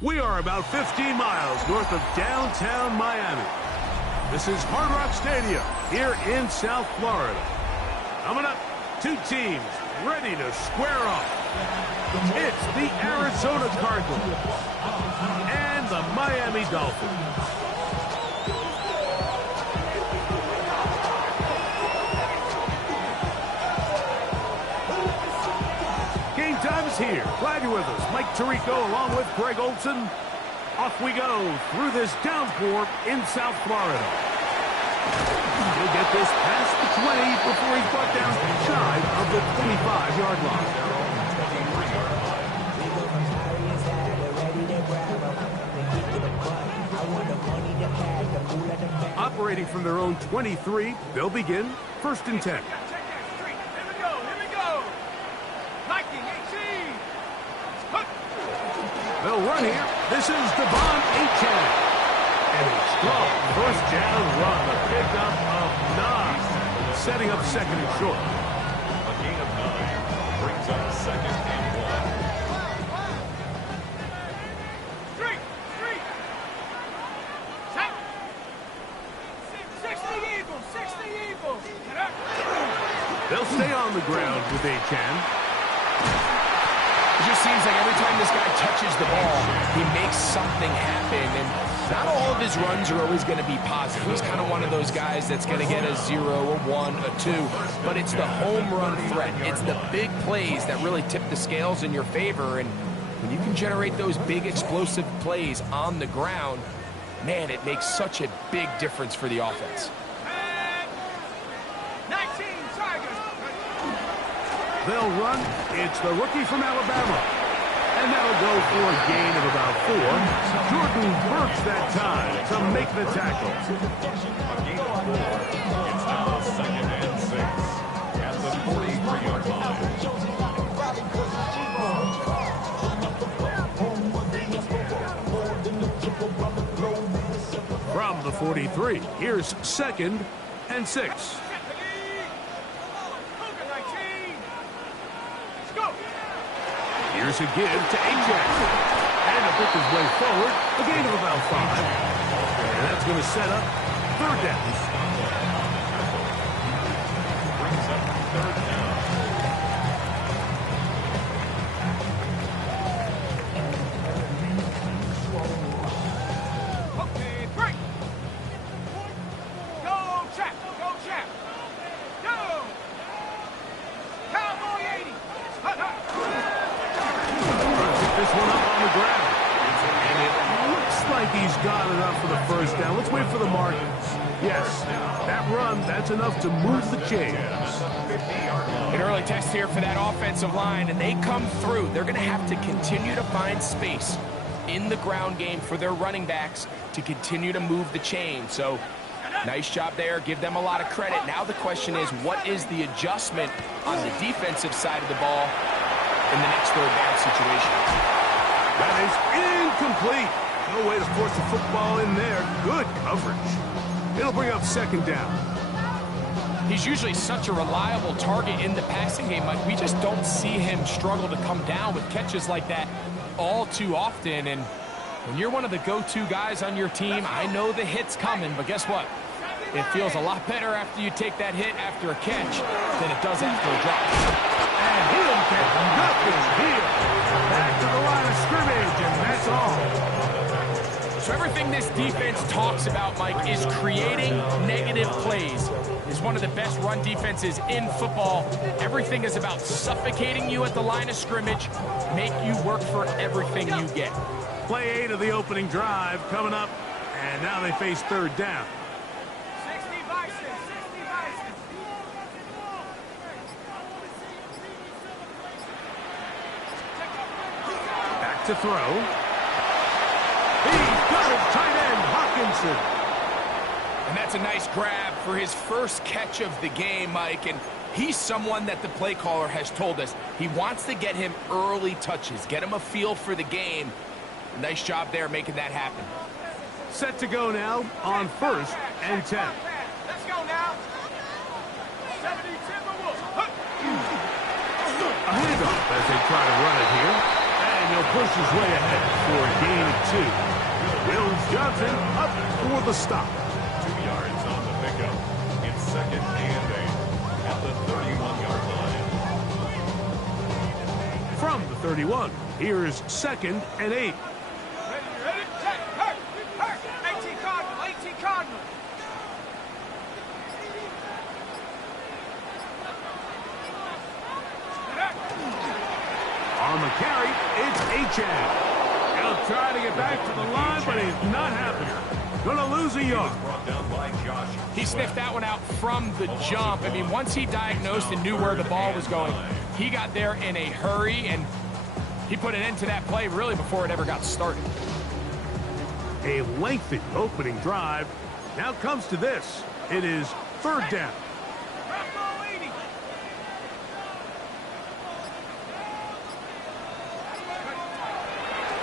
We are about 15 miles north of downtown Miami. This is Hard Rock Stadium here in South Florida. Coming up, two teams ready to square off. It's the Arizona Cardinals and the Miami Dolphins. Game time is here. Glad you're with us. Mike Tirico along with Greg Olson. Off we go through this downpour in South Florida. He'll get this past the 20 before he's brought down shy of the 25-yard line. Operating from their own 23, they'll begin 1st and 10. They'll run here. This is Devon Achane. And a strong first down run. A pickup of 9. Setting up 2nd and short. A gain of 9 brings up 2nd and 1. Street! Set! 60 Eagles! 60 Eagles! They'll stay on the ground with Achane. It just seems like every time this guy touches the ball, he makes something happen. And not all of his runs are always going to be positive. He's kind of one of those guys that's going to get a 0, a 1, a 2. But it's the home run threat. It's the big plays that really tip the scales in your favor. And when you can generate those big explosive plays on the ground, man, it makes such a big difference for the offense. 19 Tigers! They'll run. It's the rookie from Alabama. And that'll go for a gain of about 4. Jordan Burks that time to make the tackle. A gain of 4. It's now 2nd and 6. At the 43-yard line. From the 43, here's 2nd and 6. Here's a give to Achane. And to pick his way forward, a gain of about 5. And that's going to set up 3rd down. Brings up 3rd down. Okay, 3. Go, Chap! Go, Chap! Go! Cowboy 80! This one up on the ground. And it looks like he's got enough for the 1st down. Let's wait for the markings. Yes, that run, that's enough to move the chains. An early test here for that offensive line, and they come through. They're going to have to continue to find space in the ground game for their running backs to continue to move the chain. So, nice job there. Give them a lot of credit. Now the question is, what is the adjustment on the defensive side of the ball in the next 3rd down situation? That is incomplete. No way to force the football in there. Good coverage. It'll bring up 2nd down. He's usually such a reliable target in the passing game. Like, we just don't see him struggle to come down with catches like that all too often. And when you're one of the go-to guys on your team, I know the hit's coming, but guess what? It feels a lot better after you take that hit after a catch than it does after a drop. And he'll get nothing here. Back to the line of scrimmage, and that's all. So everything this defense talks about, Mike, is creating negative plays. It's one of the best run defenses in football. Everything is about suffocating you at the line of scrimmage, make you work for everything you get. Play 8 of the opening drive coming up, and now they face 3rd down. 60 Bison! 60 Bison! Back to throw. He's got it, tight end, Hawkinson. And that's a nice grab for his first catch of the game, Mike. And he's someone that the play caller has told us he wants to get him early touches, get him a feel for the game. Nice job there making that happen. Set to go now on 1st and 10. Let's go now. 70 Timberwolves. A handoff as they try to run it here. And he'll push his way ahead for a gain of 2. Will Johnson up for the stop. 2 yards on the pickup. It's 2nd and 8 at the 31-yard line. From the 31, here's 2nd and 8. Ready, ready, check, hurt, hurt. 18 Cardinals, 18 Cardinals. On the carry, it's Achane. He'll try to get back to the line, but he's not happy. Gonna lose a yard. Brought down by Josh. He sniffed that one out from the jump. I mean, once he diagnosed and knew where the ball was going, he got there in a hurry, and he put an end to that play really before it ever got started. A lengthy opening drive. Now comes to this. It is 3rd down.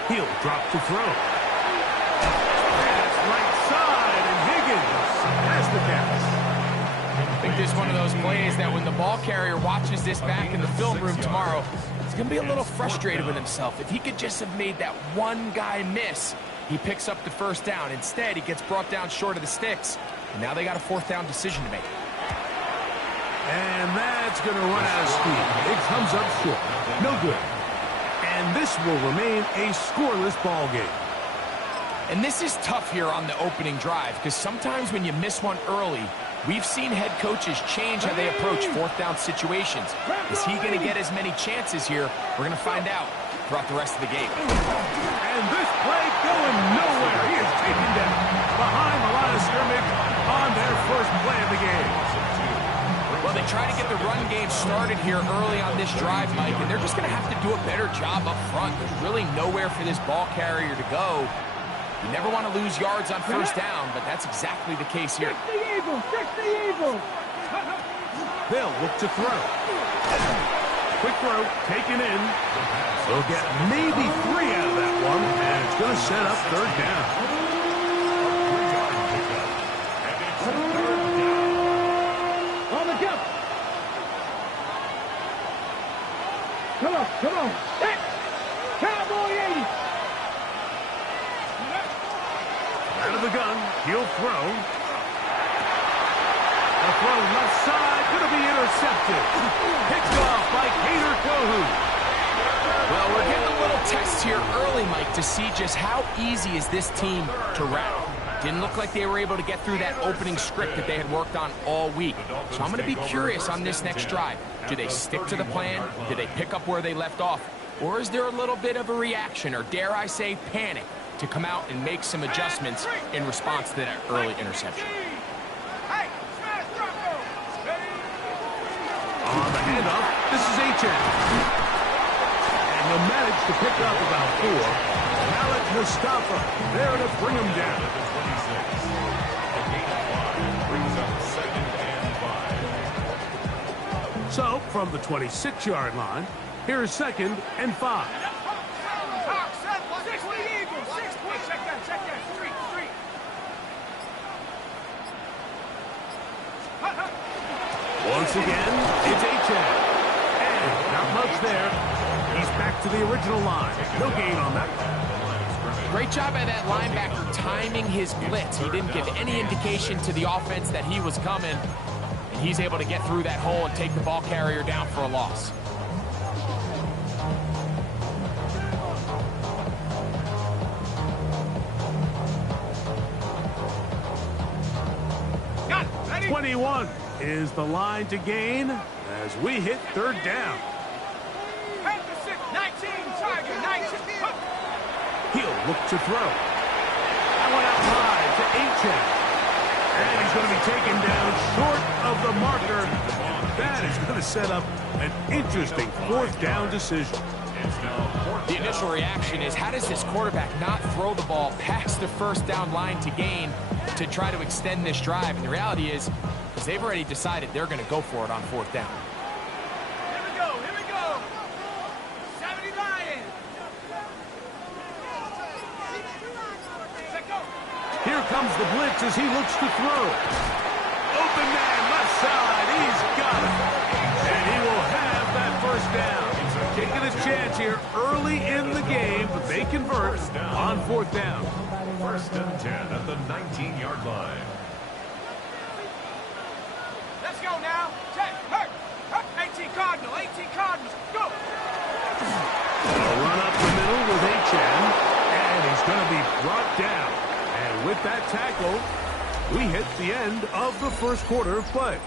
He'll drop to throw. That's right side, and Higgins has the catch. I think this is one of those plays that when the ball carrier watches this back in the film room tomorrow, he's going to be a little frustrated with himself. If he could just have made that one guy miss, he picks up the 1st down. Instead, he gets brought down short of the sticks, and now they got a 4th down decision to make. And that's going to run out of speed. It comes up short. No good. And this will remain a scoreless ball game. And this is tough here on the opening drive, because sometimes when you miss one early, we've seen head coaches change how they approach 4th down situations. Is he going to get as many chances here? We're going to find out throughout the rest of the game. And this play going nowhere. He is taken down behind the line of scrimmage on their first play of the game. Well, they try to get the run game started here early on this drive, Mike, and they're just going to have to do a better job up front. There's really nowhere for this ball carrier to go. You never want to lose yards on 1st down, but that's exactly the case here. They'll look to throw. Quick throw, taken in. They'll get maybe 3 out of that one, and it's going to set up 3rd down. On the jump. Come on, come on. Set. Cowboy 80. Out of the gun, he'll throw. A throw left side, going to be intercepted. Picked off by Kader Kohou. Well, we're getting a little test here early, Mike, to see just how easy is this team to rattle. Didn't look like they were able to get through that opening script that they had worked on all week. So I'm going to be curious on this next drive. Do they stick to the plan? Do they pick up where they left off? Or is there a little bit of a reaction, or dare I say panic, to come out and make some adjustments in response to that early interception? On the handoff, this is Achane. And he'll manage to pick up about 4. Malik Mustafa there to bring him down. A gain of 5 brings up 2nd and 5. So, from the 26-yard line, here's 2nd and 5. Once again, it's Achane. And not much there. He's back to the original line. No gain on that one. Great job by that linebacker timing his blitz. He didn't give any indication to the offense that he was coming. And he's able to get through that hole and take the ball carrier down for a loss. Got it. Ready? 21 is the line to gain as we hit 3rd down. 19, Tiger, 19. He'll look to throw. That one out wide to Achane. And he's going to be taken down short of the marker. That is going to set up an interesting 4th down decision. The initial reaction is, how does this quarterback not throw the ball past the 1st down line to gain to try to extend this drive? And the reality is they've already decided they're going to go for it on 4th down. Here we go, here we go. 70 Lions. comes the blitz as he looks to throw. Open man, left side. He's got it. And he will have that first down. Taking a chance here early in the game, but they convert on fourth down. First and 10 at the 19-yard line. Let's go now. Check. Hurt. 18 Cardinals. 18 Cardinals. Go. A run up the middle with HN, and he's going to be brought down. And with that tackle, we hit the end of the first quarter of play.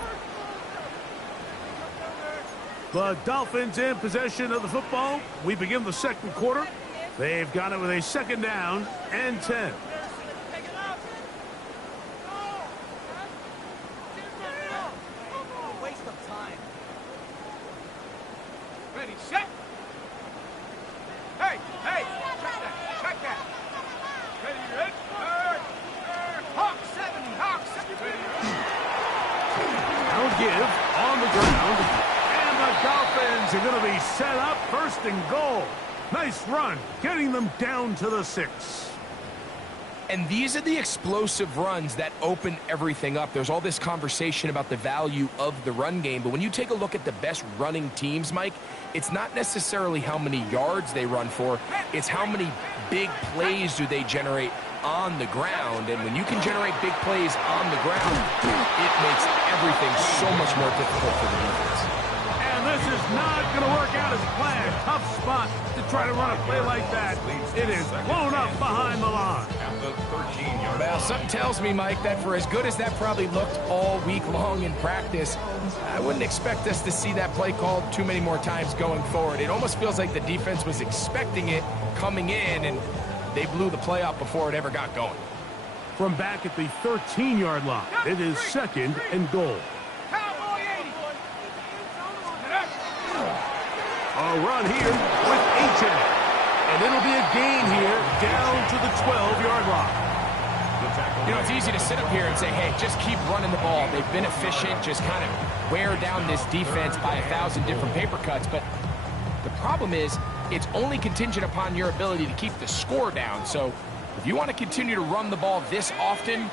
The Dolphins in possession of the football. We begin the second quarter. They've got it with a second down and 10. Waste of time. Ready, set. Hey, check that. Ready. Hawk 70, Hawk 70. Now give on the ground. And the Dolphins are going to be set up first and goal. Nice run, getting them down to the 6. And these are the explosive runs that open everything up. There's all this conversation about the value of the run game, but when you take a look at the best running teams, Mike, it's not necessarily how many yards they run for, it's how many big plays do they generate on the ground. And when you can generate big plays on the ground, it makes everything so much more difficult for the defense. And this is not going to work out as planned. Tough spot to try to run a play like that. It is blown up behind the line. At the 13-yard Well, line. something tells me, Mike, that for as good as that probably looked all week long in practice, I wouldn't expect us to see that play called too many more times going forward. It almost feels like the defense was expecting it coming in, and they blew the play up before it ever got going. From back at the 13-yard line, it is second and goal. Cowboy 80. A run here with HN. And it'll be a gain here down to the 12-yard line. You know, it's easy to sit up here and say, hey, just keep running the ball. They've been efficient, just kind of wear down this defense by 1,000 different paper cuts. But the problem is it's only contingent upon your ability to keep the score down. So if you want to continue to run the ball this often,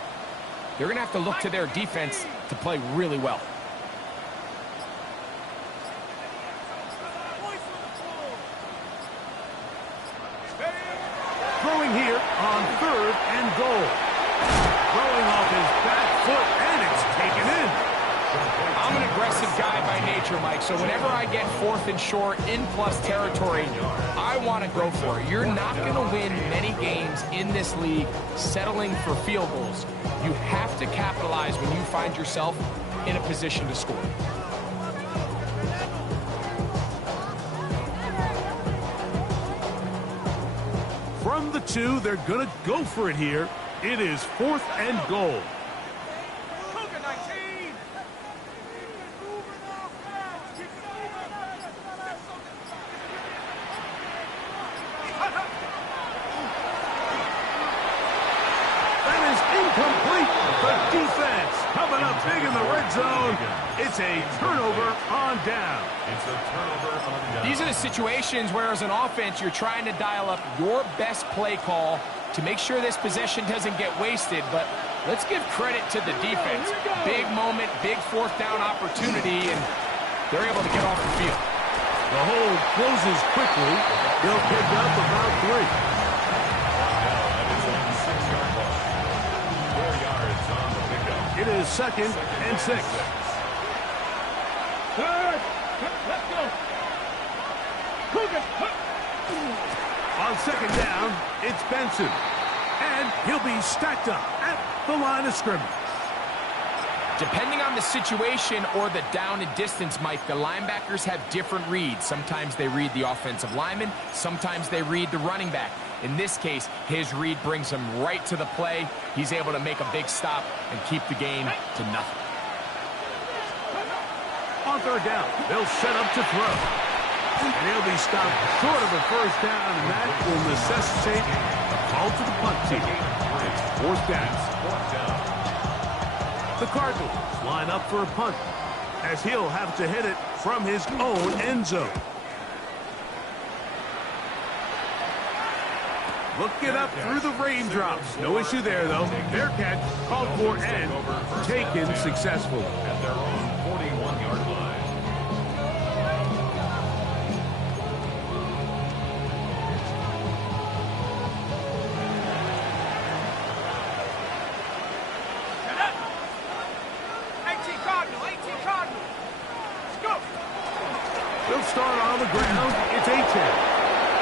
they're going to have to look to their defense to play really well. Throwing here on third and goal. Throwing off his back foot, and it's taken in. I'm an aggressive guy by nature, Mike, so whenever I get fourth and short in plus territory, I want to go for it. You're not going to win many games in this league settling for field goals. You have to capitalize when you find yourself in a position to score. From the 2, they're going to go for it here. It is fourth and goal. Cougar 19. That is incomplete. The defense coming up big in the red zone. It's a turnover on down. It's a turnover on down. These are the situations where, as an offense, you're trying to dial up your best play call to make sure this possession doesn't get wasted. But let's give credit to the defense. Big moment, big fourth down opportunity, and they're able to get off the field. The hold closes quickly. They'll pick up about 3. Now that is on the 6-yard line. 4 yards on the pickup. It is second and 6. Third. Let's go. Cougar. On second down, it's Benson. And he'll be stacked up at the line of scrimmage. Depending on the situation or the down and distance, Mike, the linebackers have different reads. Sometimes they read the offensive lineman. Sometimes they read the running back. In this case, his read brings him right to the play. He's able to make a big stop and keep the game to nothing. On third down, they'll set up to throw. And he'll be stopped short of a first down, and that will necessitate a call to the punt team. It's fourth down. The Cardinals line up for a punt, as he'll have to hit it from his own end zone. Looking up through the raindrops. No issue there, though. Fair catch, called for and taken successfully. At their own 41-yard line. They'll start on the ground. It's A-10.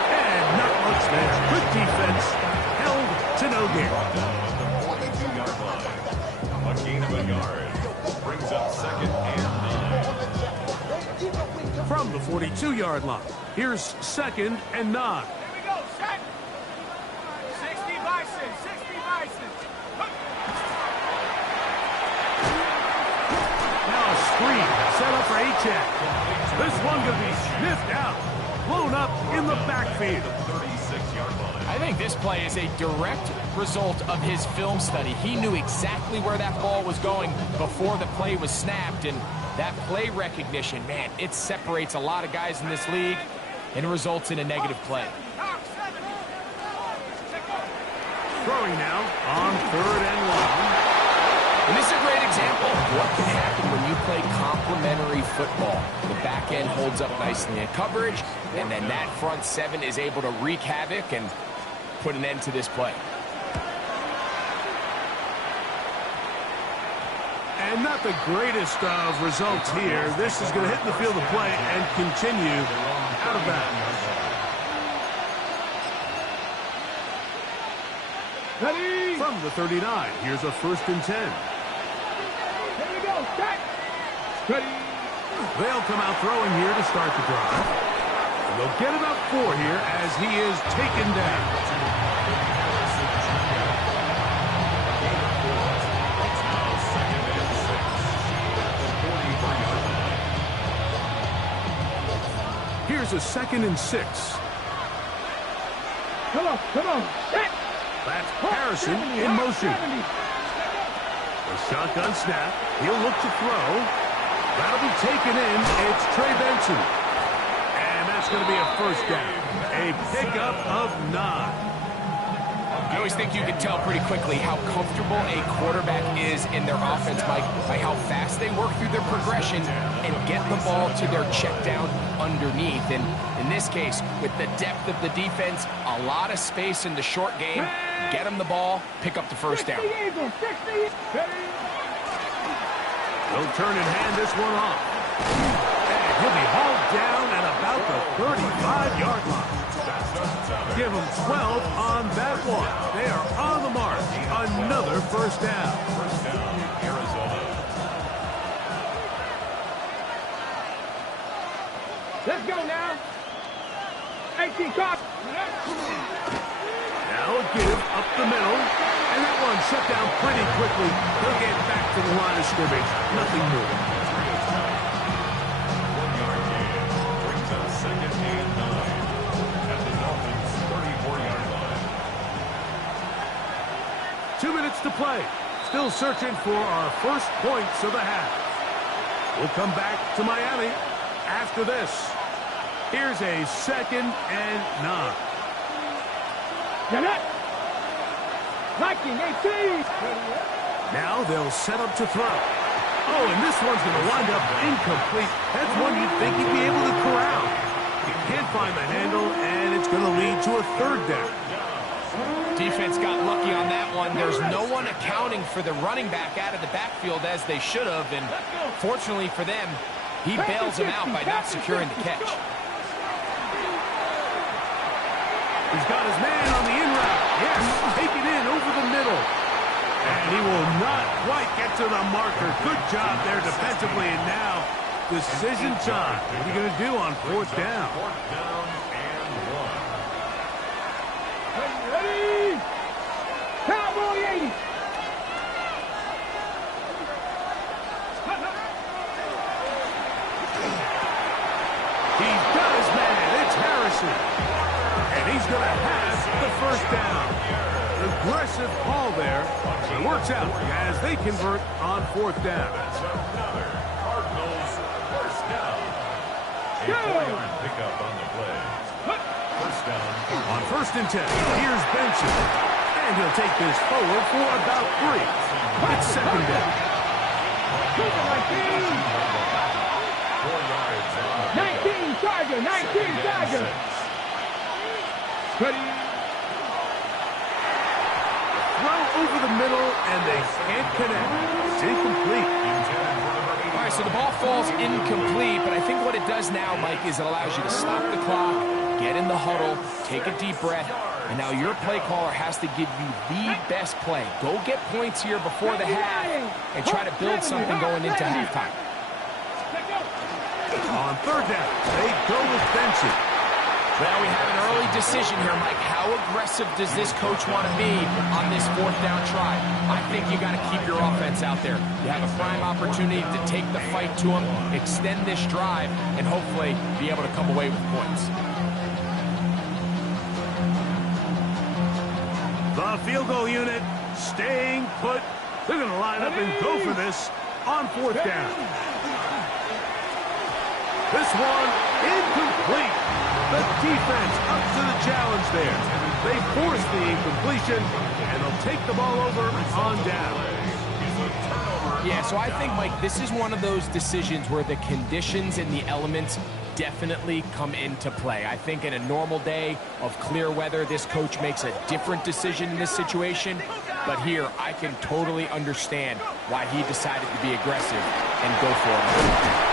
And not much there. Good defense. Held to no gain. Down at the 42-yard line. A gain of a yard. Brings up 2nd and 9. From the 42-yard line, here's 2nd and 9. Here we go, set. 60 Bison, 60 Bison. Now a screen set up for A-10. This one going to be sniffed out. Blown up in the backfield. 36-yard line. I think this play is a direct result of his film study. He knew exactly where that ball was going before the play was snapped, and that play recognition, man, it separates a lot of guys in this league and results in a negative play. Throwing now on 3rd and 1. And this is a great example of what can happen when you play complementary football. The back end holds up nicely in coverage, and then that front 7 is able to wreak havoc and put an end to this play. And not the greatest of results here. This is going to hit the field of play and continue out of bounds. Ready? From the 39, here's a 1st and 10. Here we go, set. Ready? They'll come out throwing here to start the drive. And they'll get about 4 here as he is taken down. Here's a 2nd and 6. Come on, set. That's Harrison in motion. A shotgun snap. He'll look to throw. That'll be taken in. It's Trey Benson. And that's going to be a 1st down. A pickup of 9. I always think you can tell pretty quickly how comfortable a quarterback is in their offense, Mike, by how fast they work through their progression and get the ball to their check down underneath. And in this case, with the depth of the defense, a lot of space in the short game, get them the ball, pick up the 1st down. They'll turn and hand this one off. And he'll be hauled down at about the 35-yard line. Give them 12 on that one. They are on the mark. Another 1st down. 1st down, Arizona. Let's go now. 18 cop. Now a give up the middle. And that one shut down pretty quickly. They'll get back to the line of scrimmage. Nothing more. 1-yard gain. Brings up 2nd and 9. At the Dolphins' 34-yard line. 2 minutes to play. Still searching for our first points of the half. We'll come back to Miami after this. Here's a 2nd and 9. Get it. Liking 18. Now they'll set up to throw. Oh, and this one's going to wind up incomplete. That's one you'd think he'd be able to corral. He can't find the handle, and it's going to lead to a 3rd down. Defense got lucky on that one. There's no one accounting for the running back out of the backfield as they should have, and fortunately for them, he bails him out by not securing the catch. He's got his man on the in route. Yes, take it in over the middle. And he will not quite get to the marker. Good job there defensively, and now decision time. What are you going to do on 4th down? 4th down and 1. Ready? Cowboy 80. He's got his man. It's Harrison. And he's going to have the 1st down. Aggressive call there. It works out as they convert on 4th down. That's another Cardinals 1st down. A 4-yard pickup on the play. First down. On 1st and 10, here's Benson. And he'll take this forward for about 3. It's 2nd down. 4 yards on the 19 Charger, 19 Charger. Ready. Throw over the middle, and they can't connect. It's incomplete. All right, so the ball falls incomplete, but I think what it does now, Mike, is it allows you to stop the clock, get in the huddle, take a deep breath, and now your play caller has to give you the best play. Go get points here before the half and try to build something going into halftime. On 3rd down, they go with Benson. Well, we have an early decision here, Mike. How aggressive does this coach want to be on this 4th down try? I think you got to keep your offense out there. You have a prime opportunity to take the fight to them, extend this drive, and hopefully be able to come away with points. The field goal unit staying put. They're going to line up and go for this on 4th down. This one incomplete. The defense up to the challenge there. They force the incompletion, and they'll take the ball over on down. Yeah, so I think, Mike, this is one of those decisions where the conditions and the elements definitely come into play. I think in a normal day of clear weather, this coach makes a different decision in this situation. But here, I can totally understand why he decided to be aggressive and go for it.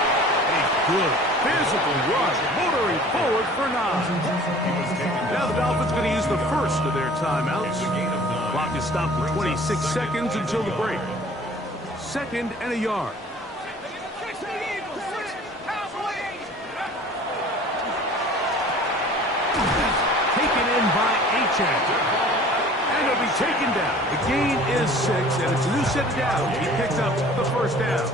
Good physical rush, motoring forward for 9. Now the Dolphins going to use the first of their timeouts. Clock is stopped for 26 seconds until the break. 2nd and a yard. Taken in by H.A. And he'll be taken down. The gain is 6, and it's a new set of downs. He picked up the 1st down.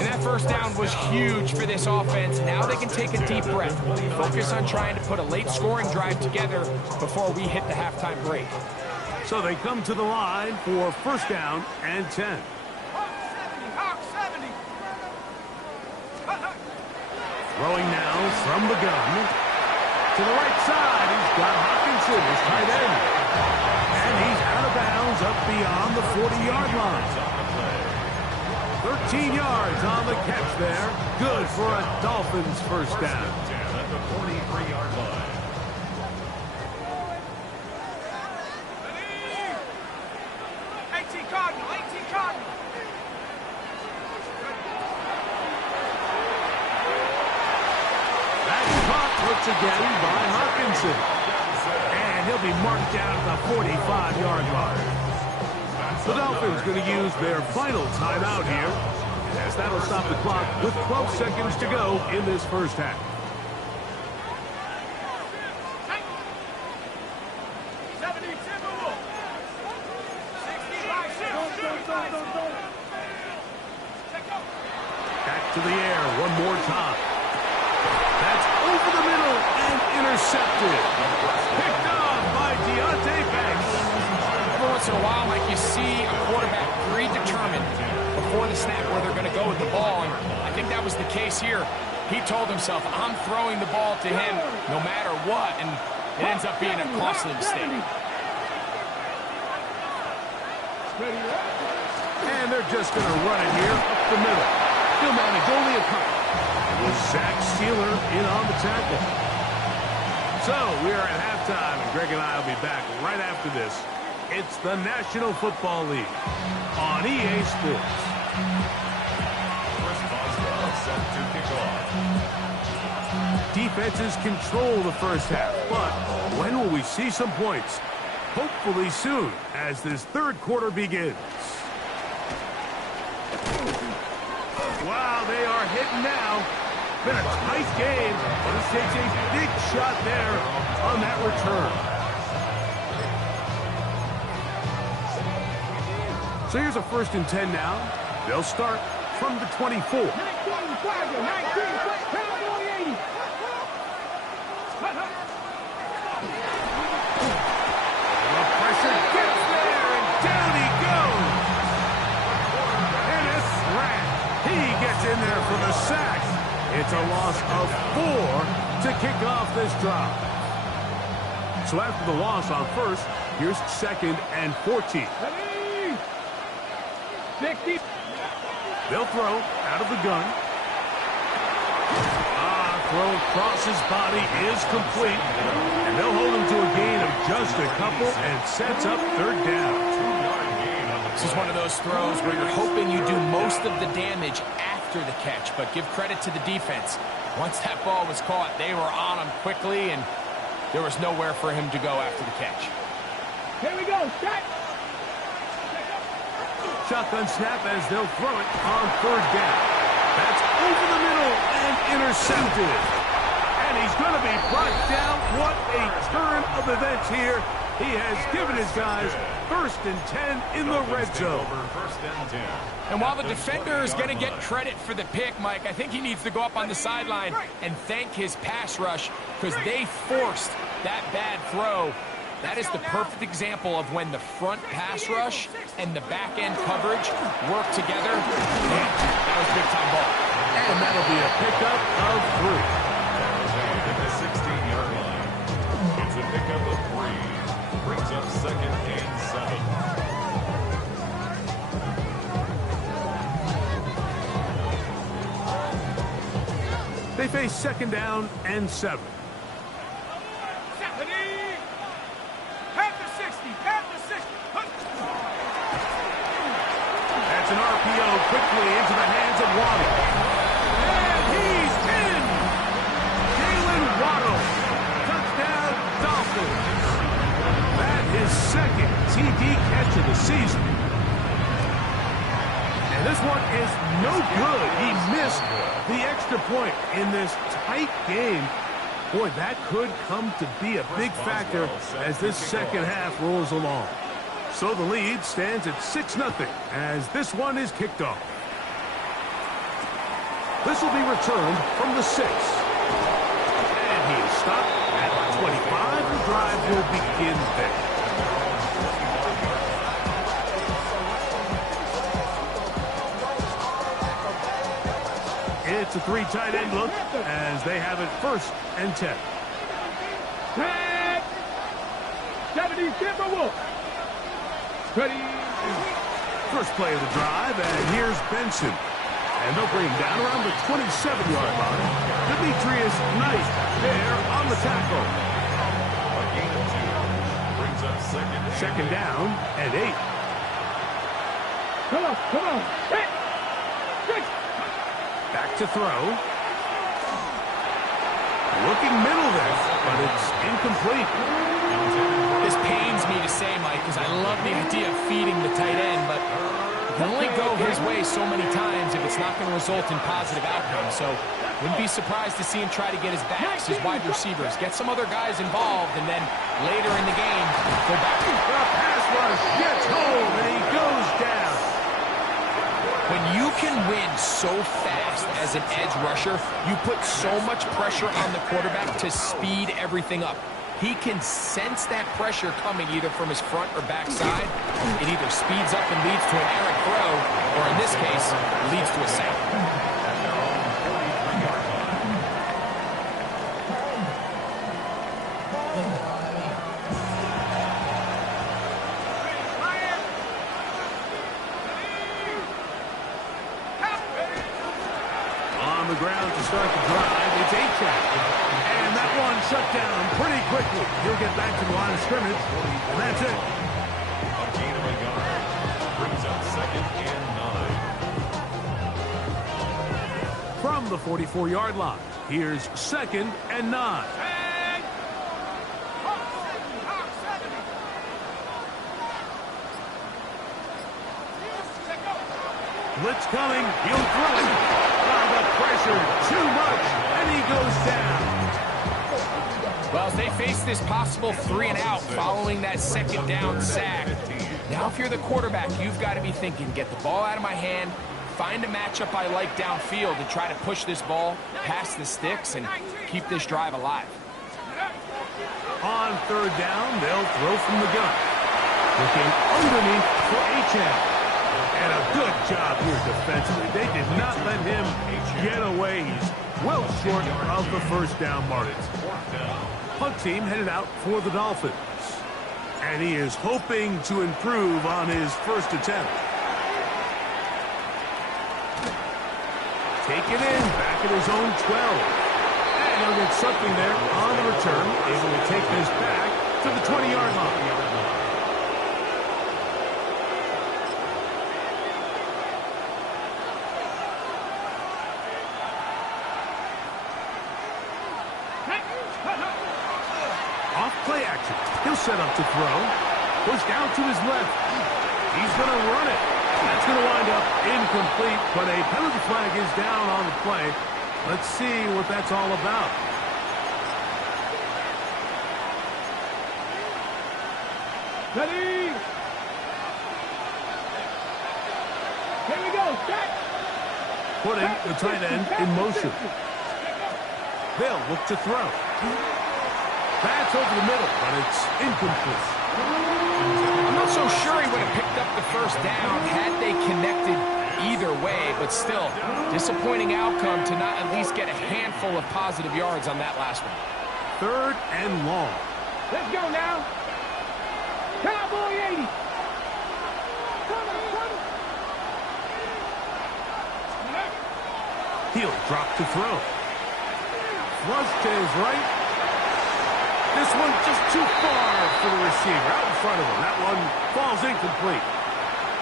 And that 1st down was huge for this offense. Now they can take a deep breath. Focus on trying to put a late scoring drive together before we hit the halftime break. So they come to the line for 1st down and 10. Throwing now from the gun. To the right side, he's got Hawkinson, his tight end. And he's out of bounds up beyond the 40-yard line. 13 yards on the catch there. Good for a Dolphins 1st down. At the 43-yard line. Again by Hawkinson. And he'll be marked down at the 45-yard line. The Dolphins going to use their final timeout here, as that'll stop the clock with 12 seconds to go in this 1st half. Back to the air one more time. That's over the middle and intercepted. Picked off by Deontay Banks. Every once in a while, Mike, you see a quarterback predetermined before the snap where they're going to go with the ball, and I think that was the case here. He told himself, I'm throwing the ball to him no matter what, and it ends up being a costly mistake. And they're just going to run it here up the middle. He'll manage only a couple. With Zach Sealer in on the tackle. So we're at halftime, and Greg and I will be back right after this. It's the National Football League on EA Sports. Chris Boswell set to kick off. Defenses control the 1st half, but when will we see some points? Hopefully soon, as this 3rd quarter begins. Wow, they are hitting now. Been a tight game, but it takes a big shot there on that return. So here's a 1st and 10 now. They'll start from the 24. 19, The pressure gets there, and down he goes. And it's Rat. He gets in there for the sack. It's a loss of 4 to kick off this drive. So after the loss on first, here's 2nd and 14. Ready? 60. They'll throw out of the gun. Throw across his body is complete. And they'll hold him to a gain of just a couple and sets up 3rd down. This is one of those throws where you're hoping you do most of the damage after the catch, but give credit to the defense. Once that ball was caught, they were on him quickly, and there was nowhere for him to go after the catch. Here we go. Set. Shotgun snap as they'll throw it on 3rd down. That's over the middle and intercepted. And he's going to be brought down. What a turn of events here. He has given his guys 1st and 10 in the red zone. And while the defender is going to get credit for the pick, Mike, I think he needs to go up on the sideline and thank his pass rush because they forced that bad throw. That is the perfect example of when the front pass rush and the back-end coverage work together. Man, that was big-time ball. And that'll be a pickup of 3. At the 16-yard line. It's a pickup of 3. Brings up 2nd and 7. They face 2nd down and 7. That's an RPO quickly into the hands of Waddle. And he's in! Jalen Waddle. Touchdown, Dolphins. That is 2nd TD catch of the season. And this one is no good. He missed the extra point in this tight game. Boy, that could come to be a big factor as this 2nd half rolls along. So the lead stands at 6-0 as this one is kicked off. This will be returned from the 6. And he is stopped at 25. The drive will begin there. It's a 3 tight end look as they have it 1st and 10. 70, Timber Wolf. Ready. First play of the drive, and here's Benson. And they'll bring him down around the 27-yard line. Demetrius Knight there on the tackle. A gain of 2. Brings up 2nd down and 8. Come on. Hit. 6. Back to throw. Looking middle there, but it's incomplete. This pains me to say, Mike, because I love the idea of feeding the tight end, but it can only go his way so many times if it's not going to result in positive outcomes. So wouldn't be surprised to see him try to get his backs, his wide receivers, get some other guys involved, and then later in the game, go back. The pass rush gets home, and he goes down. When you can win so fast as an edge rusher, you put so much pressure on the quarterback to speed everything up. He can sense that pressure coming either from his front or back side. It either speeds up and leads to an errant throw, or in this case, leads to a sack. On the ground to start the drive, it's A-Track. And that one shut down pretty quickly. He'll get back to the line of scrimmage, and that's it. A gain of a yard. Brings up 2nd and 9. From the 44-yard line, here's 2nd and 9. Blitz coming, he'll throw it. The pressure, too much, and he goes down. Well, as they face this possible 3-and-out following that 2nd down sack, now if you're the quarterback, you've got to be thinking, get the ball out of my hand, find a matchup I like downfield and try to push this ball past the sticks and keep this drive alive. On 3rd down, they'll throw from the gun. Looking underneath for A-Chan. And a good job here defensively. They did not let him get away. He's well short of the first down mark. Punt team headed out for the Dolphins. And he is hoping to improve on his first attempt. Take it in, back at his own 12. And he'll get something there on the return. Able to take this back to the 20-yard line. Off play action. He'll set up to throw. Push down to his left. He's going to run it. That's going to wind up incomplete, but a penalty flag is down on the play. Let's see what that's all about. Ready? Here we go. Set. Putting the tight end in motion. They'll look to throw. That's over the middle, but it's incomplete. I'm not so sure he would have picked up the first down had they connected either way, but still, disappointing outcome to not at least get a handful of positive yards on that last one. 3rd and long. Let's go now. Cowboy 80. He'll drop to throw. Flush to his right. This one just too far for the receiver. Out in front of him. That one falls incomplete.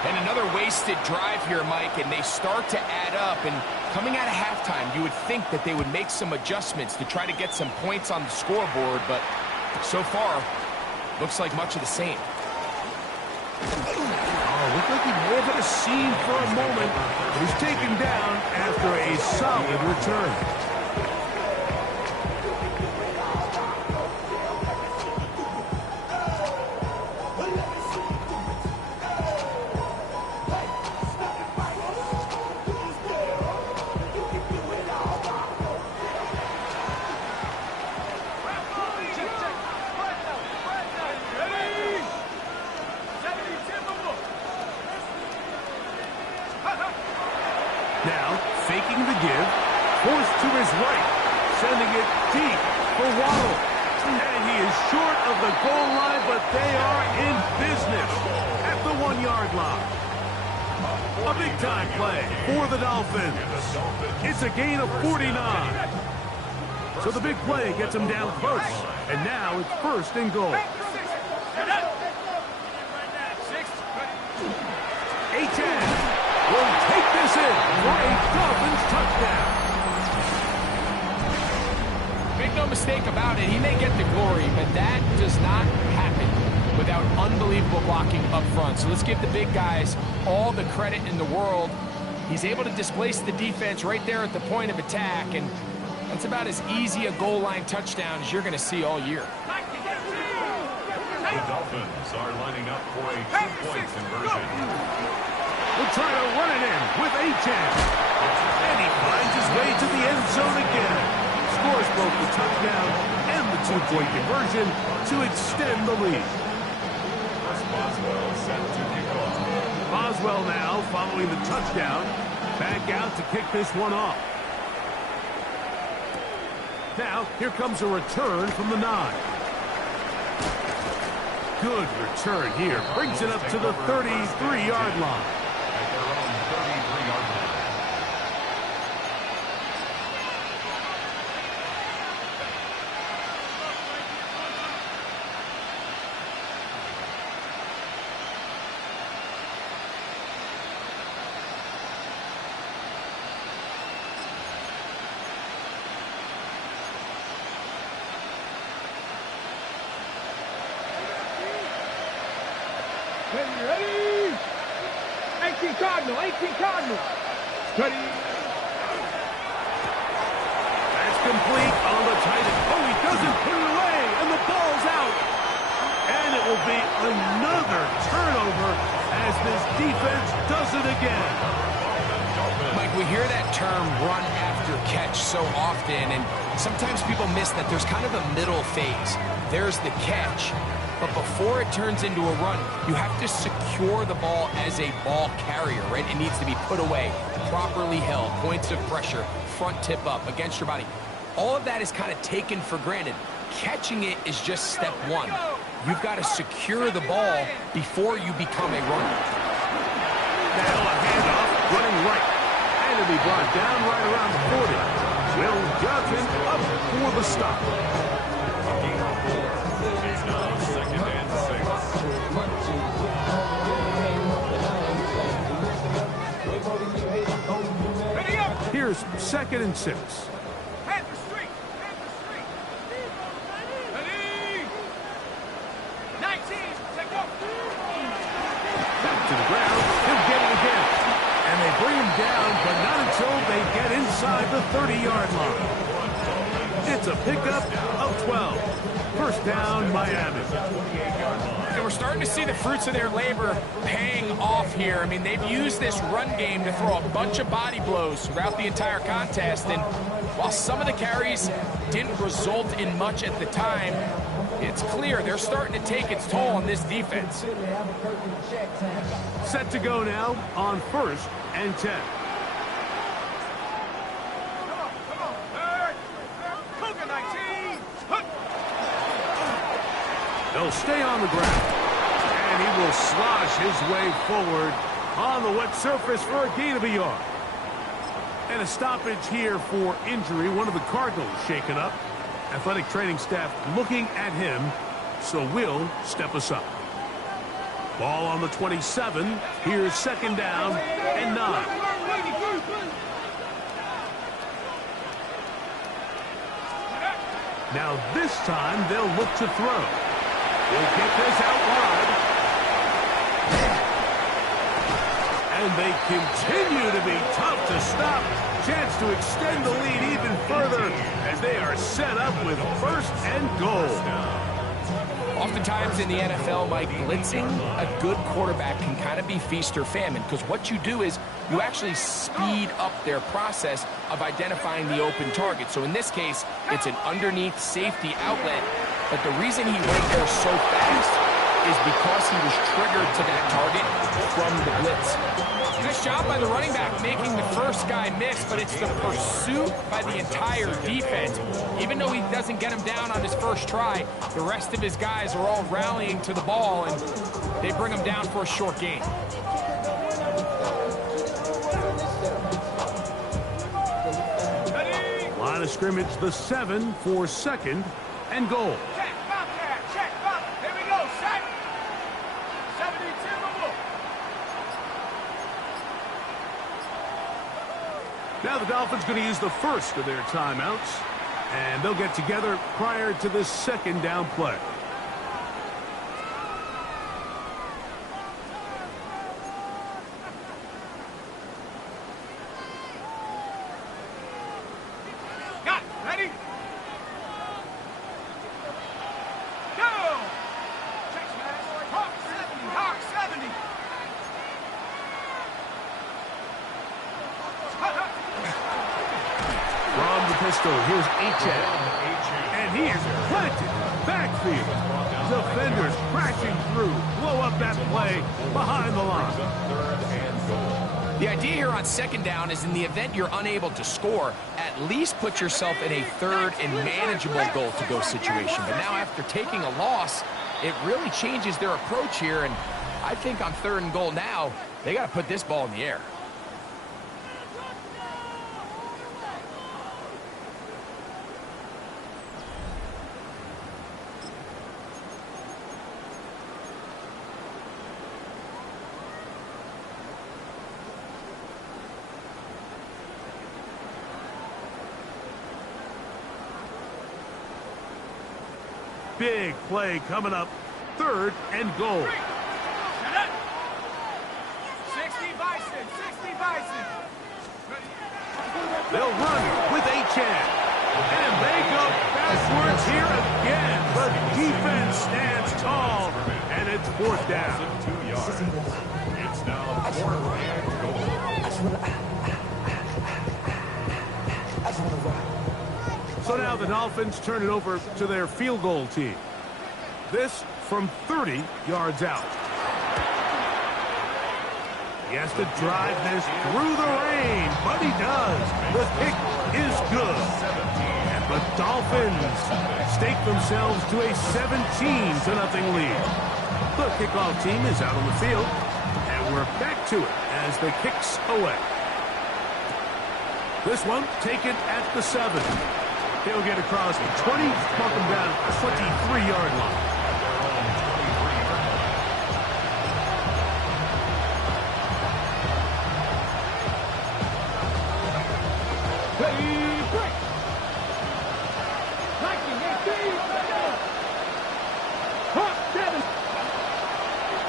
And another wasted drive here, Mike, and they start to add up. And coming out of halftime, you would think that they would make some adjustments to try to get some points on the scoreboard, but so far, looks like much of the same. Oh, looked like he may have had a scene for a moment. But he's taken down after a solid return. Now, faking the give, forced to his right, sending it deep for Waddle. And he is short of the goal line, but they are in business at the 1-yard line. A big-time play for the Dolphins. It's a gain of 49. So the big play gets him down close. And now it's 1st and goal. A-10 will take this in for a Dolphins touchdown. Make no mistake about it, he may get the glory, but that does not happen without unbelievable blocking up front. So let's give the big guys all the credit in the world. He's able to displace the defense right there at the point of attack, and that's about as easy a goal line touchdown as you're going to see all year. The Dolphins are lining up for a 2-point conversion. Will try to run it in with A-10. And he finds his way to the end zone again. Scores both the touchdown and the 2-point conversion to extend the lead. Boswell set to kick off. Boswell now following the touchdown. Back out to kick this one off. Now, here comes a return from the 9. Good return here. Brings it up to the 33-yard line. At their own 33-yard line. Ready? 18 Cardinals. 18 Cardinals. Ready? That's complete on the tight end. Oh, he doesn't put it away, and the ball's out. And it will be another turnover as this defense does it again. Mike, we hear that term run after catch so often, and sometimes people miss that there's kind of a middle phase. There's the catch, but before it turns into a run, you have to secure the ball as a ball carrier, right? It needs to be put away, properly held, points of pressure, front tip up against your body. All of that is kind of taken for granted. Catching it is just step one. You've got to secure the ball before you become a runner. Now a handoff, running right. And it'll be brought down right around the 40. Will Johnson up for the stop. It's now 2nd and 6. Ready up. Here's 2nd and 6. Panther Street. Panther Street. Ready. 19. Take off. Back to the ground. He'll get it again. And they bring him down, but not until they get inside the 30-yard line. It's a pickup of 12. First down, Miami. And we're starting to see the fruits of their labor paying off here. I mean, they've used this run game to throw a bunch of body blows throughout the entire contest. And while some of the carries didn't result in much at the time, it's clear they're starting to take its toll on this defense. Set to go now on 1st and 10. Come on. Third. Cougar 19. Hook. He'll stay on the ground. And he will slosh his way forward on the wet surface for a gain of a yard. And a stoppage here for injury. One of the Cardinals shaken up. Athletic training staff looking at him, so we'll step us up. Ball on the 27. Here's 2nd down and 9. Now this time they'll look to throw. We'll get this out wide. And they continue to be tough to stop. Chance to extend the lead even further as they are set up with 1st and goal. Oftentimes in the NFL, Mike, blitzing a good quarterback can kind of be feast or famine, because what you do is you actually speed up their process of identifying the open target. So in this case, it's an underneath safety outlet, but the reason he went there so fast is because he was triggered to that target from the blitz. Nice job by the running back making the first guy miss, but it's the pursuit by the entire defense. Even though he doesn't get him down on his first try, the rest of his guys are all rallying to the ball, and they bring him down for a short gain. Line of scrimmage, the 7 for 2nd and goal. Check. Bobcat. Check. Bob. Here we go. Set. 72. Now the Dolphins going to use the first of their timeouts, and they'll get together prior to this 2nd down play. Got it. Ready? Go. Check, smash. Hawk 70. Hawk 70. From the pistol, here's Achan. And he is planted backfield. Defenders crashing through. Blow up that play behind the line. The idea here on 2nd down is in the event you're unable to score, at least put yourself in a 3rd and manageable goal-to-go situation. But now after taking a loss, it really changes their approach here. And I think on 3rd and goal now, they got to put this ball in the air. Big play coming up. 3rd and goal. 60 Bison. 60 Bison. They'll run with Achan. And they go backwards here again. But defense stands tall. And it's 4th down. 2 yards. It's now 4th and goal. So now the Dolphins turn it over to their field goal team. This from 30 yards out. He has to drive this through the rain, but he does. The kick is good. And the Dolphins stake themselves to a 17-0 lead. The kickoff team is out on the field, and we're back to it as the kick's away. This one taken at the 7. He'll get across the 20, mark him down 23-yard line.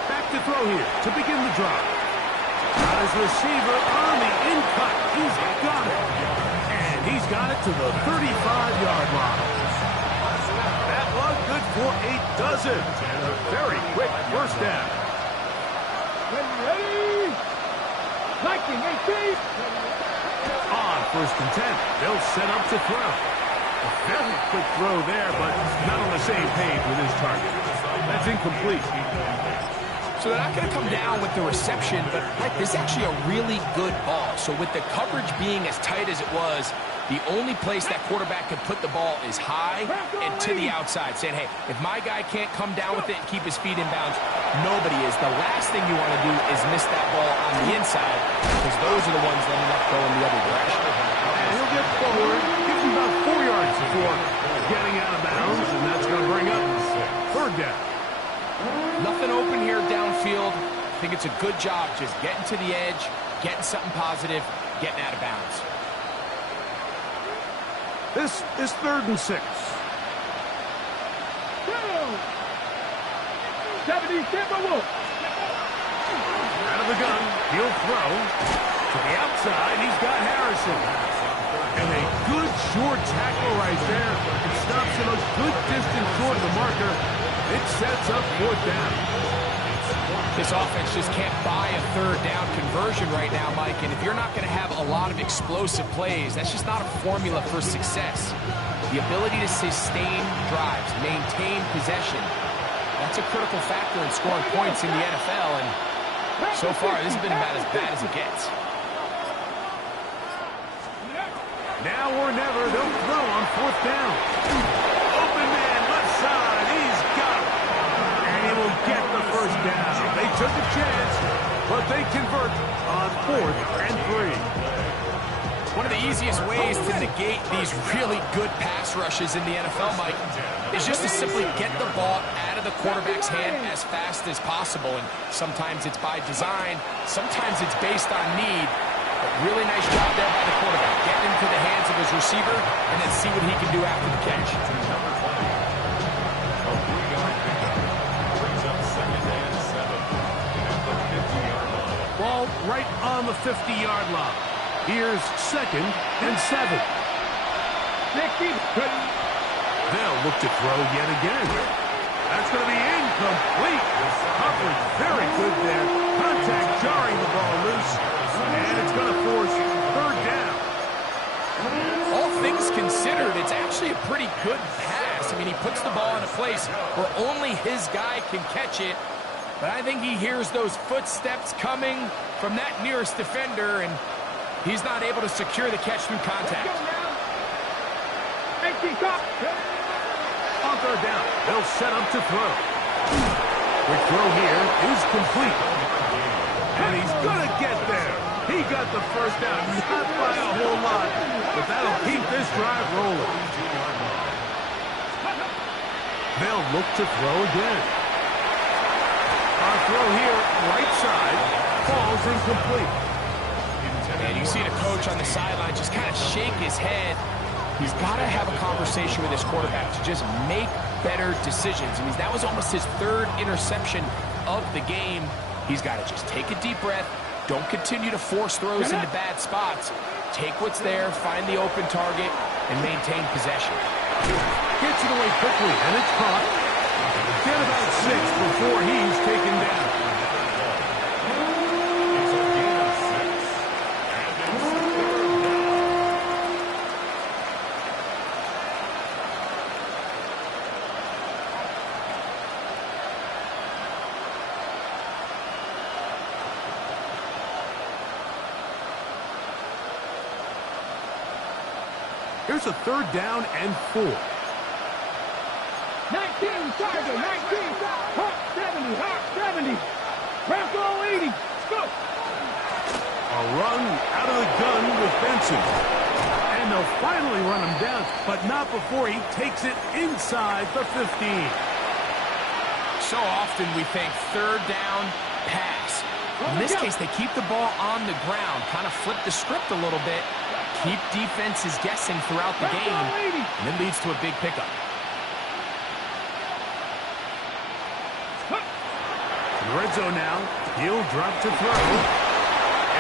Back to throw here to begin the drive. Got his receiver on the in-cut. He's got it. And he's got it to the 35-yard line. That one good for a dozen. And a very quick first down. Ready? Lightning 18. On 1st and 10, they'll set up to throw. A very quick throw there, but not on the same page with his target. That's incomplete. So they're not going to come down with the reception, but this is actually a really good ball. So with the coverage being as tight as it was, the only place that quarterback can put the ball is high and to the outside, saying, hey, if my guy can't come down with it and keep his feet in bounds, nobody is. The last thing you want to do is miss that ball on the inside, because those are the ones that end up going the other direction. And he'll get forward, give him about 4 yards before getting out of bounds, and that's going to bring up 3rd down. Nothing open here downfield. I think it's a good job just getting to the edge, getting something positive, getting out of bounds. This is 3rd and 6. 70 Timberwolves. Out of the gun, he'll throw. To the outside, he's got Harrison. And a good short tackle right there. It stops him a good distance toward the marker. It sets up 4th down. This offense just can't buy a 3rd down conversion right now, Mike. And if you're not going to have a lot of explosive plays, that's just not a formula for success. The ability to sustain drives, maintain possession, that's a critical factor in scoring points in the NFL. And so far, this has been about as bad as it gets. Now or never, they'll throw on 4th down. Open man, left side, he's got it. And he will get the 1st down. They took a chance, but they convert on 4th and 3. One of the easiest ways to negate these really good pass rushes in the NFL, Mike, is just to simply get the ball out of the quarterback's hand as fast as possible. And sometimes it's by design, sometimes it's based on need. But really nice job there by the quarterback. Get into the hands of his receiver and then see what he can do after the catch. Ball right on the 50-yard line. Here's 2nd and 7. They'll look to throw yet again. That's going to be incomplete. Coverage very good there. Contact jarring the ball loose. And it's going to force 3rd down. All things considered, it's actually a pretty good pass. I mean, he puts the ball in a place where only his guy can catch it. But I think he hears those footsteps coming from that nearest defender, and he's not able to secure the catch through contact. On 3rd down, they'll set up to throw. Quick throw here is complete. And he's going to get there. He got the 1st down, not by a whole lot, but that'll keep this drive rolling. They'll look to throw again. Our throw here, right side, falls incomplete. And you see the coach on the sideline just kind of shake his head. He's got to have a conversation with his quarterback to just make better decisions. I mean, that was almost his 3rd interception of the game. He's got to just take a deep breath. Don't continue to force throws into bad spots. Take what's there, find the open target, and maintain possession. Gets it away quickly, and it's caught. Get about 6 before he's taken down. Here's a 3rd down and 4. 19, Tiger, 19, Hawk 70, Hawk 70. Bronco 80, let's go. A run out of the gun with Benson. And they'll finally run him down, but not before he takes it inside the 15. So often we think 3rd down, pass. In this case, they keep the ball on the ground, kind of flip the script a little bit, keep defenses guessing throughout the game, and it leads to a big pickup. In the red zone now, he'll drop to throw.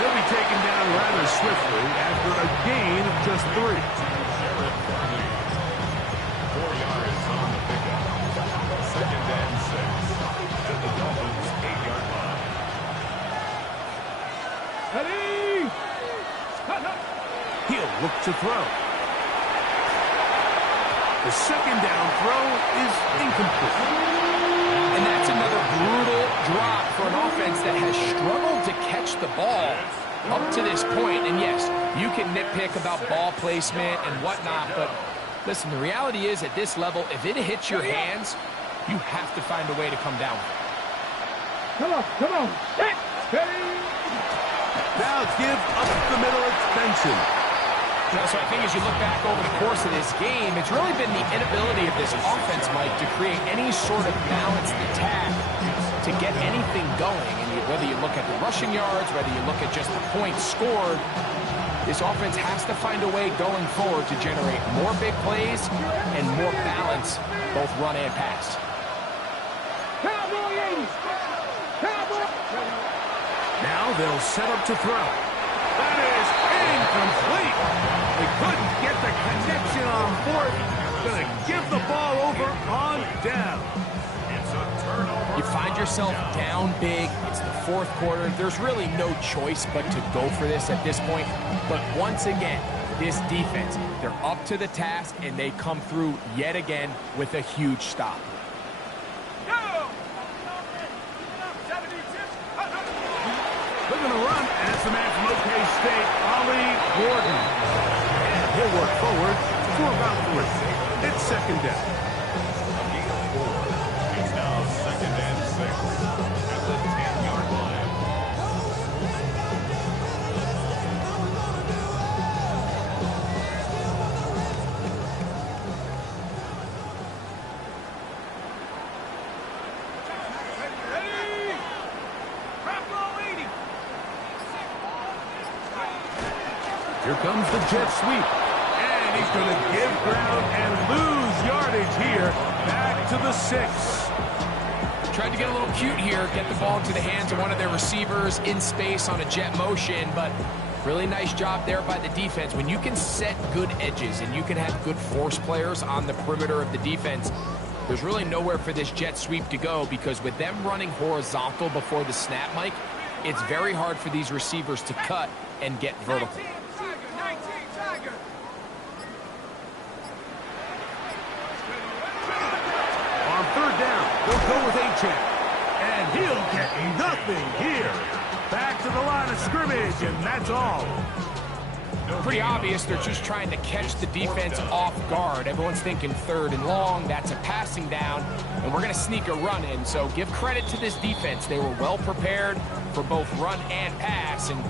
He'll be taken down rather swiftly after a gain of just 3. 4 yards on the pickup. 2nd and 6 at the Dolphins' 8-yard line. Ready? He'll look to throw. The 2nd down throw is incomplete. And that's another brutal drop for an offense that has struggled to catch the ball up to this point. And yes, you can nitpick about ball placement and whatnot, but listen, the reality is at this level, if it hits your hands, you have to find a way to come down with it. Come on. Steady. Now give up the middle extension. So I think as you look back over the course of this game, it's really been the inability of this offense, Mike, to create any sort of balanced attack to get anything going. And whether you look at the rushing yards, whether you look at just the points scored, this offense has to find a way going forward to generate more big plays and more balance, both run and pass. Cowboy 80. Cowboy. Now they'll set up to throw. That is incomplete. They couldn't get the connection on 4th. Going to give the ball over on down. It's a turnover. You find yourself down big. It's the 4th quarter. There's really no choice but to go for this at this point. But once again, this defense, they're up to the task, and they come through yet again with a huge stop. Looking to run, and it's the man from OK State, Ollie Gordon. And he'll work forward for about 3. It's 2nd down. It's now 2nd and 6 at the 10-yard line. Ready? Bronco 80. Here comes the jet sweep. And he's going to give ground and lose yardage here. Back to the 6. Tried to get a little cute here, get the ball into the hands of one of their receivers in space on a jet motion, but really nice job there by the defense. When you can set good edges and you can have good force players on the perimeter of the defense, there's really nowhere for this jet sweep to go, because with them running horizontal before the snap, Mike, it's very hard for these receivers to cut and get vertical. 19, Tiger. On 3rd down, they'll go with Achane. And he'll get nothing here. Back to the line of scrimmage, and that's all. Pretty obvious they're just trying to catch the defense off guard. Everyone's thinking 3rd and long. That's a passing down, and we're going to sneak a run in. So give credit to this defense. They were well prepared for both run and pass, and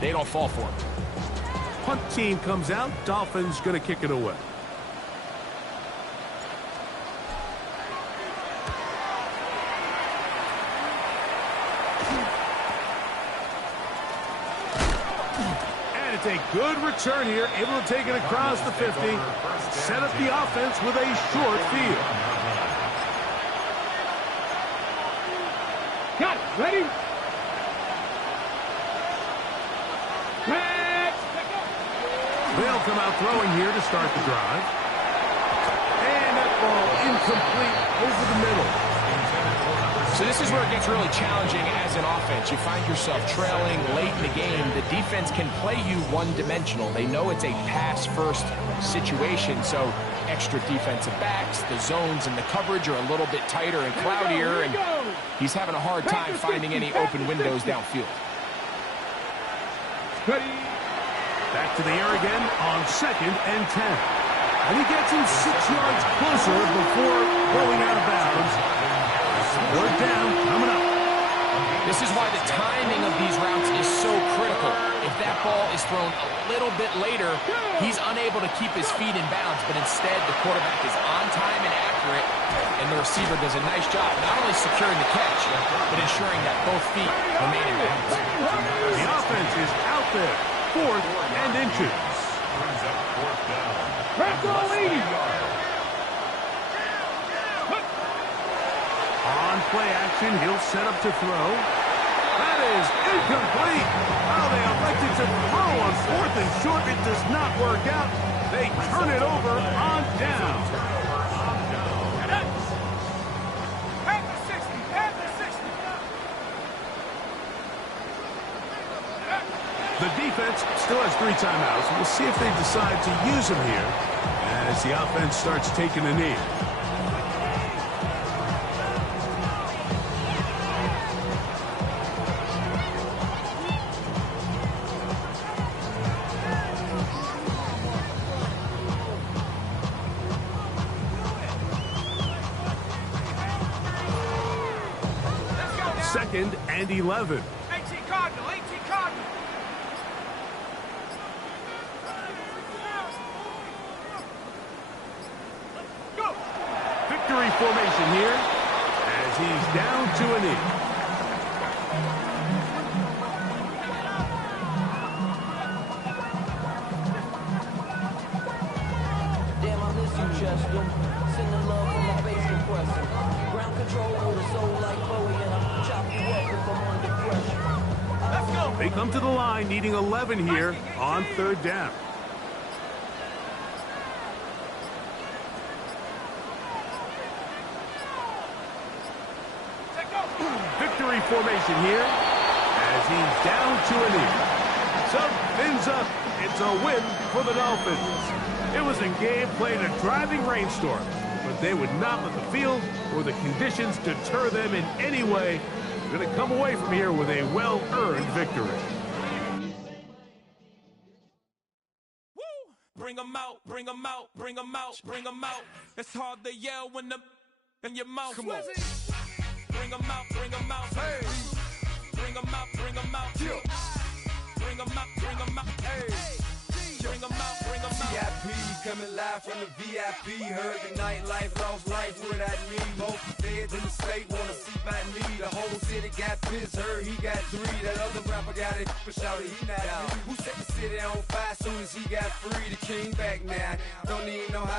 they don't fall for it. Punt team comes out. Dolphins going to kick it away. And it's a good return here. Able to take it across the 50. Set up the offense with a short field. Got it. Ready? They'll come out throwing here to start the drive. And that ball incomplete over the middle. So this is where it gets really challenging as an offense. You find yourself trailing late in the game. The defense can play you one-dimensional. They know it's a pass-first situation, so extra defensive backs, the zones and the coverage are a little bit tighter and cloudier, and he's having a hard time finding any open windows downfield. Ready? Back to the air again on 2nd and 10. And he gets him 6 yards closer before going out of bounds. Third down coming up. This is why the timing of these routes is so critical. If that ball is thrown a little bit later, he's unable to keep his feet in bounds, but instead the quarterback is on time and accurate, and the receiver does a nice job not only securing the catch, but ensuring that both feet remain in bounds. The offense is out there, 4th and inches. Brings up 4th down. Bronco 80. On play action, he'll set up to throw. That is incomplete. Oh, they elected to throw on 4th and short. It does not work out. They turn it over on down. At the 60. At the 60. The defense still has 3 timeouts. We'll see if they decide to use them here as the offense starts taking a knee. Second and 11. 18 Cardinal. 18 Cardinal. Go. Victory formation here as he's down to a knee. Damn, I miss you, Chester. Sending love from my bass compressor. Ground control with a soul like Bowie, and I'll chop you up if I'm under pressure. Let's go. They come to the line needing 11 here on 3rd down. Victory formation here as he's down to a knee. So, ends up, it's a win for the Dolphins. It was a game played in a driving rainstorm, but they would not let the field or the conditions deter them in any way. They're going to come away from here with a well-earned victory. Bring 'em out, bring 'em out, bring 'em out, bring 'em out. It's hard to yell when the in your mouth. Come on. Bring 'em out, bring 'em out. Hey. Bring 'em out, bring 'em out. Yeah. Bring 'em out, bring 'em out. Hey. Bring 'em out, bring 'em out. VIP coming live from the VIP. Heard the nightlife, lost life without me. Most feds in the state wanna see by me. The whole city got pissed, heard he got 3. That other rapper got it, but shouted he not out. Who set the city on fire soon as he got free? The king back now. Don't even know how to